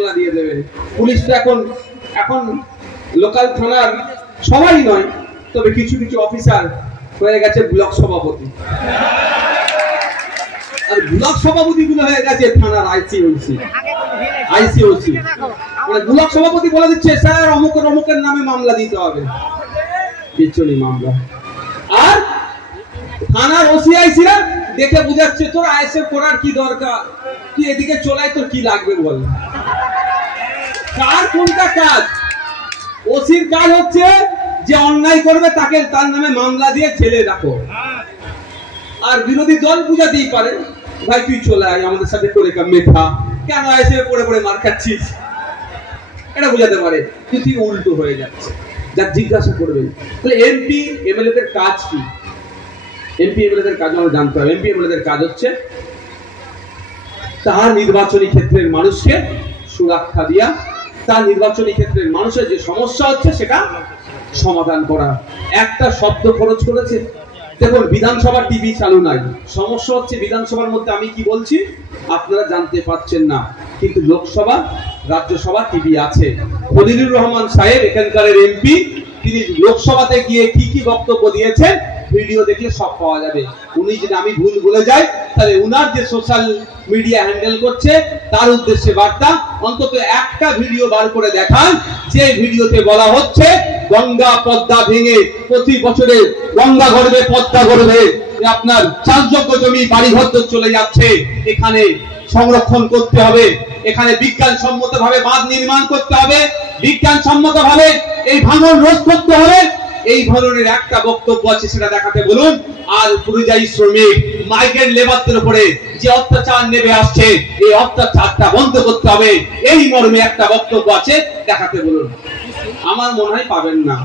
মামলা দিয়ে দেবে। পুলিশ তো এখন এখন লোকাল থানার সবাই নয়, তবে কিছু কিছু অফিসার হয়ে গেছে ব্লক সভাপতি, আর ব্লক সভাপতি গুলো হয়ে গেছে থানার আইসিওসি। মানে ব্লক সভাপতি বলে দিচ্ছে স্যার অমুকের অমুকের নামে মামলা দিতে হবে, বিচ্ছনি মামলা। আর থানার ওসিআইসিরা দেখে বুঝাচ্ছে তোর আইএসএফ করার কি দরকার, তুই এদিকে চলাই, তোর কি লাগবে বল। কার কোনটা কাজ? ওসির কাজ হচ্ছে যে অন্যায় করবে তাকে তার নামে মামলা দিয়ে জেলে রাখো, আর বিরোধী দল বুঝাতেই পারে ভাই তুই চলে আয় আমাদের সাথে করে মেধা, কেন আইএসএফ পড়ে পড়ে মার খাচ্ছিস, এটা বুঝাতে পারে। তুই উল্টো হয়ে যাচ্ছে, যা জিজ্ঞাসা করবেন। তাহলে এমপি এমএলএ দের কাজ কি? এমপি এমএলএ দের কাজ আমরা জানতে হবে। এমপি এমএলএ দের কাজ হচ্ছে তার নির্বাচনী ক্ষেত্রের মানুষকে সুরক্ষা দিয়া, তার নির্বাচনী ক্ষেত্রের মানুষের যে সমস্যা হচ্ছে সেটা সমাধান করা। একটা শব্দ খরচ করেছে, দেখুন বিধানসভা টিভি চালু নাই, সমস্যা হচ্ছে বিধানসভার মধ্যে আমি কি বলছি আপনারা জানতে পারছেন না, কিন্তু লোকসভা রাজ্যসভা টিভি আছে। খলিলুর রহমান সাহেব এখানকার এমপি, তিনি লোকসভাতে গিয়ে কি কি বক্তব্য দিয়েছেন ভিডিও দেখলে সব পাওয়া যাবে। উনি যদি আমি ভুল বলে যাই তাহলে উনার যে সোশ্যাল মিডিয়া হ্যান্ডেল করছে তার উদ্দেশ্যে বার্তা, অন্তত একটা ভিডিও বার করে দেখান যে ভিডিওতে বলা হচ্ছে গঙ্গা পদ্মা ভেঙে প্রতি বছরে গঙ্গা গড়বে পদ্মা গড়বে, আপনার চাষযোগ্য জমি বাড়িঘর চলে যাচ্ছে, এখানে সংরক্ষণ করতে হবে, এখানে বিজ্ঞানসম্মত ভাবে বাঁধ নির্মাণ করতে হবে, বিজ্ঞানসম্মত ভাবে এই ভাঙন রোধ করতে হবে। এই ধরনের একটা বক্তব্য আছে, সেটা দেখাতে বলুন। আর পরিযায়ী শ্রমিক মাইগ্রেন্ট লেবারদের উপরে যে অত্যাচার নেমে আসছে, এই অত্যাচারটা বন্ধ করতে হবে, এই মর্মে একটা বক্তব্য আছে, দেখাতে বলুন। আমার মনে হয় পাবেন না।